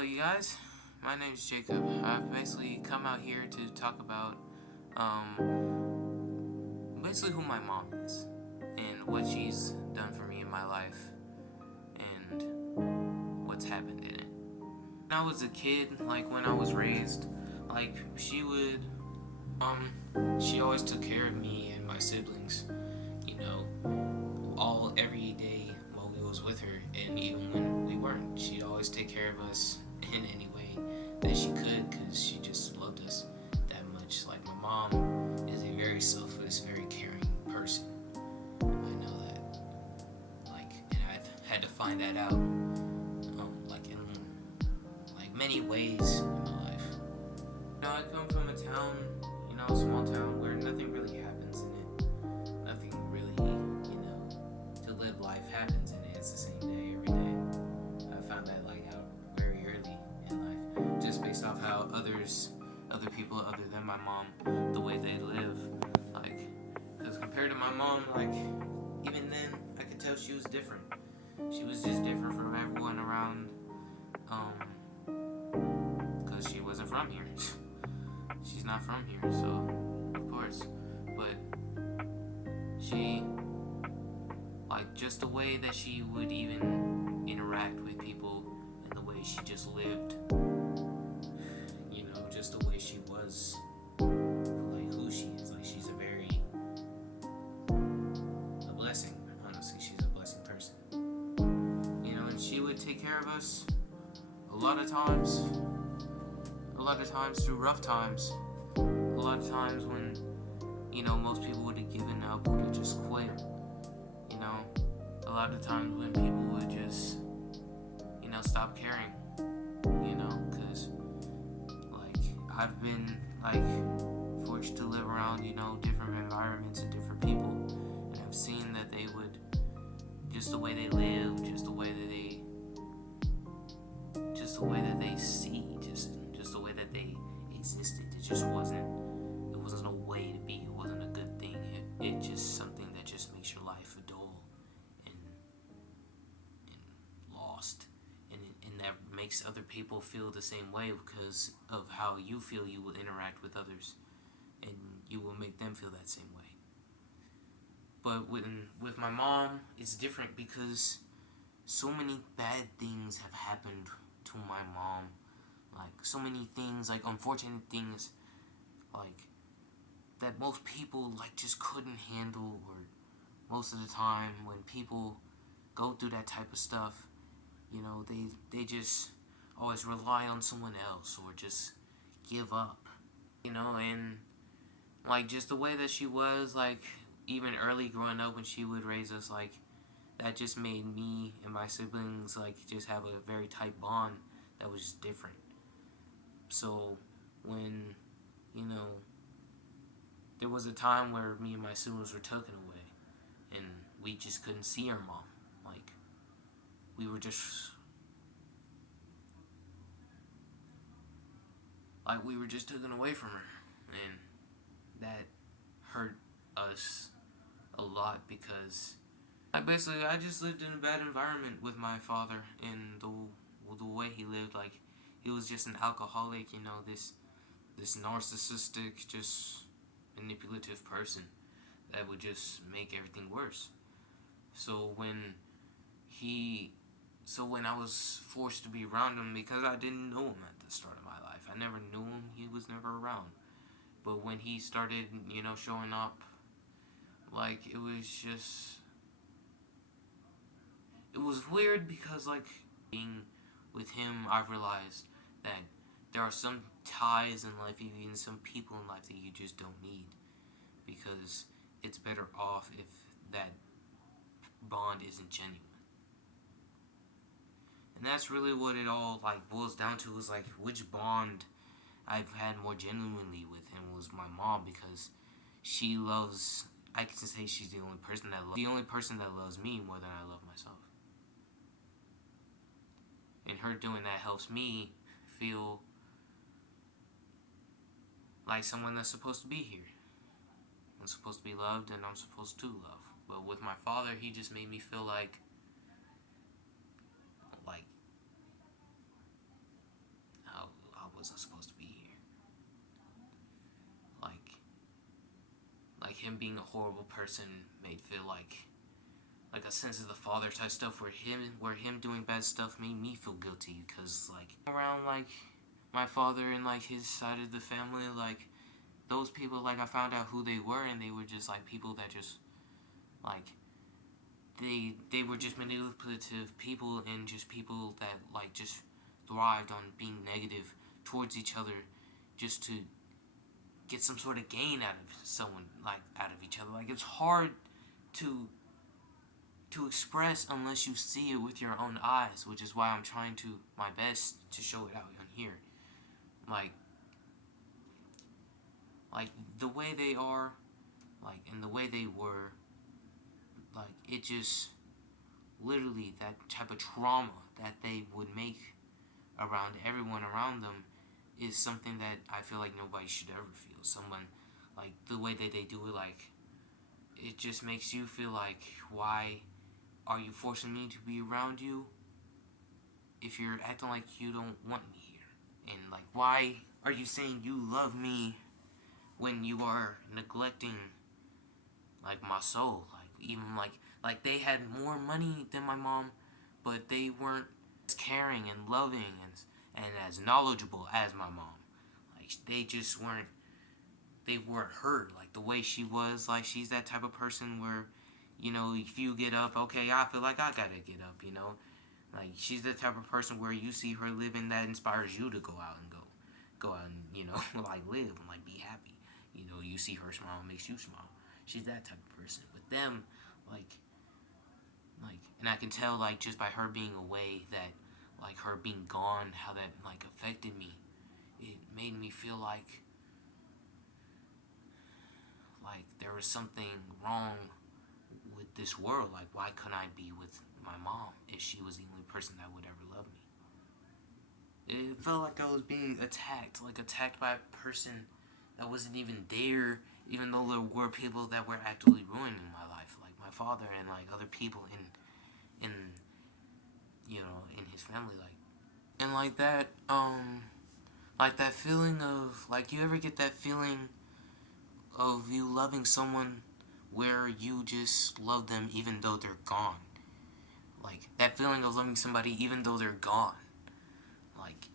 Hello, you guys. My name is Jacob. I've basically come out here to talk about basically who my mom is and what she's done for me in my life and what's happened in it. When I was a kid, like when I was raised, like she always took care of me and my siblings, you know, all every day while we was with her, and even when we weren't, she'd always take care of us in any way that she could, because she just loved us that much. Like, my mom is a very selfless, very caring person. I know that. Like, and I've had to find that out, like in like many ways in my life. I come from a town, a small town where nothing really happens in it. Nothing really, to live life happens in it. It's the same day every day. I found that like out very early in life, just based off how other people other than my mom, the way they live. Like, because compared to my mom, like even then, I could tell she was different. She was just different from everyone around, because she wasn't from here. She's not from here, so of course. But she, like, just the way that she would even interact with people and the way she just lived, just the way she was, like who she is. Like, she's a blessing. Honestly, she's a blessing person. And she would take care of us a lot of times through rough times. A lot of times when, most people would have given up, would have just quit. A lot of times when people would just, stop caring. Because, like, I've been, like, forced to live around, different environments and different people. And I've seen that they would, just the way they live, just the way that they see, just the way that they existed. It wasn't a way to be. It wasn't a good thing. It just something that just makes your life dull and lost, and that makes other people feel the same way because of how you feel you will interact with others, and you will make them feel that same way. But with my mom, it's different because so many bad things have happened to my mom. Like, so many things, like unfortunate things, like that most people like just couldn't handle. Or most of the time when people go through that type of stuff, they just always rely on someone else or just give up. And like just the way that she was, like even early growing up when she would raise us, like that just made me and my siblings like just have a very tight bond that was just different. So when, you know, there was a time where me and my siblings were taken away and we just couldn't see our mom. Like, we were just taken away from her, and that hurt us a lot because I just lived in a bad environment with my father, and the way he lived. Like, he was just an alcoholic, this narcissistic, just manipulative person that would just make everything worse. So when he when I was forced to be around him, because I didn't know him at the start of my life. I never knew him. He was never around. But when he started, showing up, like, it was weird because, like, being with him, I've realized that there are some ties in life, even some people in life that you just don't need, because it's better off if that bond isn't genuine. And that's really what it all like boils down to, is like which bond I've had more genuinely with him was my mom, because she loves. I can say she's the only person that loves me more than I love myself. And her doing that helps me feel like someone that's supposed to be here. I'm supposed to be loved, and I'm supposed to love. But with my father, he just made me feel like wasn't supposed to be here. Like, him being a horrible person made feel like a sense of the father type stuff where him doing bad stuff made me feel guilty because like around like my father and like his side of the family, like those people, like I found out who they were, and they were just like people that just like they were just manipulative people, and just people that like just thrived on being negative towards each other just to get some sort of gain out of someone, like out of each other. Like it's hard to express unless you see it with your own eyes, which is why I'm trying to my best to show it out on here. Like the way they are, like and the way they were, like it just literally that type of trauma that they would make around everyone around them is something that I feel like nobody should ever feel. Someone like the way that they do it, like it just makes you feel like, why are you forcing me to be around you if you're acting like you don't want me here? And like, why are you saying you love me when you are neglecting like my soul? Like even like they had more money than my mom, but they weren't as caring and loving and as knowledgeable as my mom. Like they just weren't, they weren't her like the way she was. Like she's that type of person where, you know, if you get up, okay, I feel like I gotta get up, you know. Like she's the type of person where you see her living, that inspires you to go out and you know, like live and like be happy. You know, you see her smile, it makes you smile. She's that type of person. With them, like, and I can tell like just by her being away that, like her being gone, how that like affected me. It made me feel like there was something wrong with this world. Like why couldn't I be with my mom if she was the only person that would ever love me? It felt like I was being attacked, like attacked by a person that wasn't even there, even though there were people that were actively ruining my life, like my father and like other people in you know, in his family, and like that feeling of like, you ever get that feeling of you loving someone where you just love them even though they're gone? Like that feeling of loving somebody even though they're gone. Like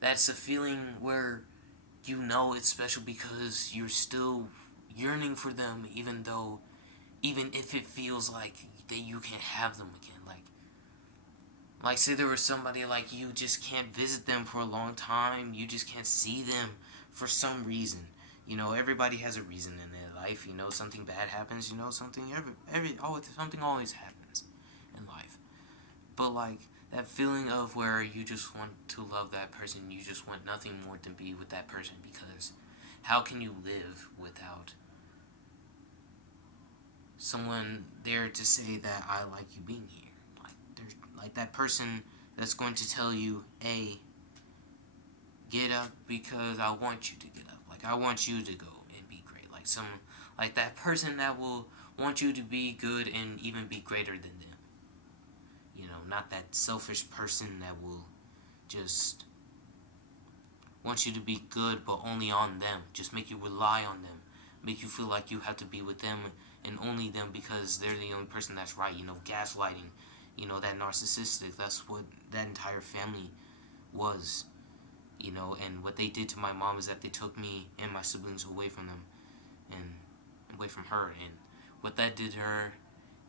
that's a feeling where you know it's special because you're still yearning for them, even if it feels like that you can't have them again. Like say there was somebody like you just can't visit them for a long time, you just can't see them for some reason. You know, everybody has a reason in their life. You know, something bad happens. You know, something something always happens in life. But like that feeling of where you just want to love that person, you just want nothing more than be with that person, because how can you live without someone there to say that I like you being here? Like there's like that person that's going to tell you, "Hey, get up because I want you to get up. Like I want you to go and be great." Like that person that will want you to be good and even be greater than them. You know, not that selfish person that will just want you to be good but only on them. Just make you rely on them. Make you feel like you have to be with them and only them because they're the only person that's right. You know, gaslighting. You know, that narcissistic. That's what that entire family was. You know, and what they did to my mom is that they took me and my siblings away from them and away from her. And what that did to her,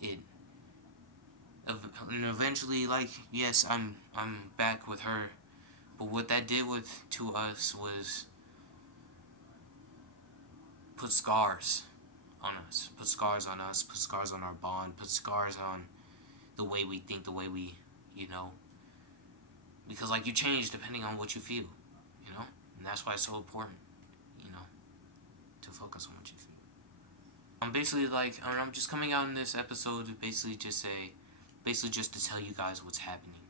it and eventually, like, yes, I'm back with her, but what that did to us was put scars on us, put scars on us, put scars on our bond, put scars on the way we think, the way we, you know, because like you change depending on what you feel, you know, and that's why it's so important, you know, to focus on what you feel. I'm basically like, I'm just coming out in this episode to basically just to tell you guys what's happening,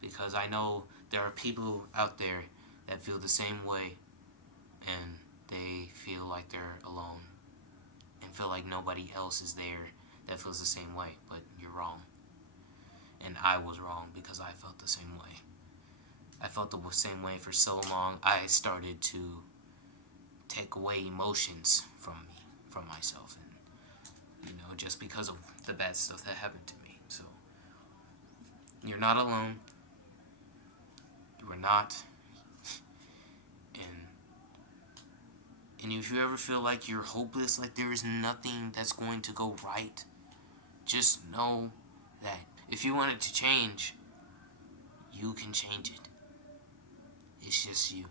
because I know there are people out there that feel the same way, and they feel like they're alone, and feel like nobody else is there that feels the same way, but you're wrong. And I was wrong because I felt the same way. I felt the same way for so long. I started to take away emotions from me, from myself, and just because of the bad stuff that happened to me. So you're not alone. You are not. And if you ever feel like you're hopeless, like there is nothing that's going to go right, just know that if you want it to change, you can change it. It's just you.